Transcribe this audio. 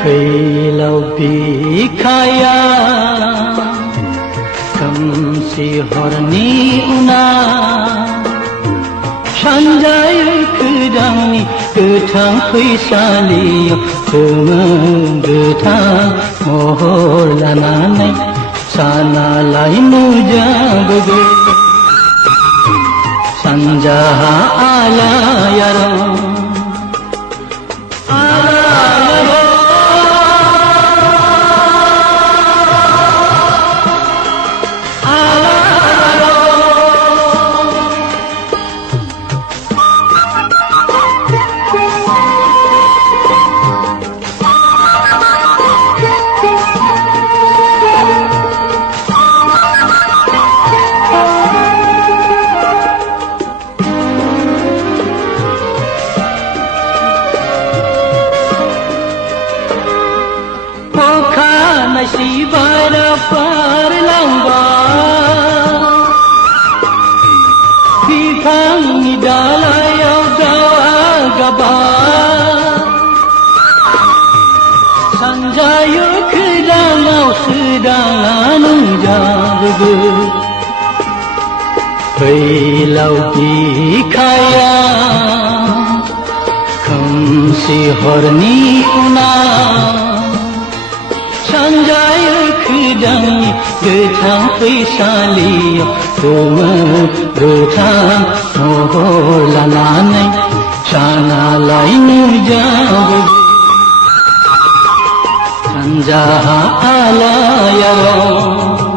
फैलाव बिखाया खोमसि हरनि उनाव सानजायो खोदांनि गोथां फैसालियाव गोमो गोथां महर लानानै सानालाय नुजाबोगौ सानजाहा आलायारन si bara parlambar bifangni dalayaw gawa-gabar sanjayo kedalaw sedang lanungjabego failaw bikaya खोमसि हरनि उनाव सानजायो खोदांनि गोथां फैसालियाव गोमो गोथां महर लानानै सानालाय नुजाबोगौ सानजाहा आलायारन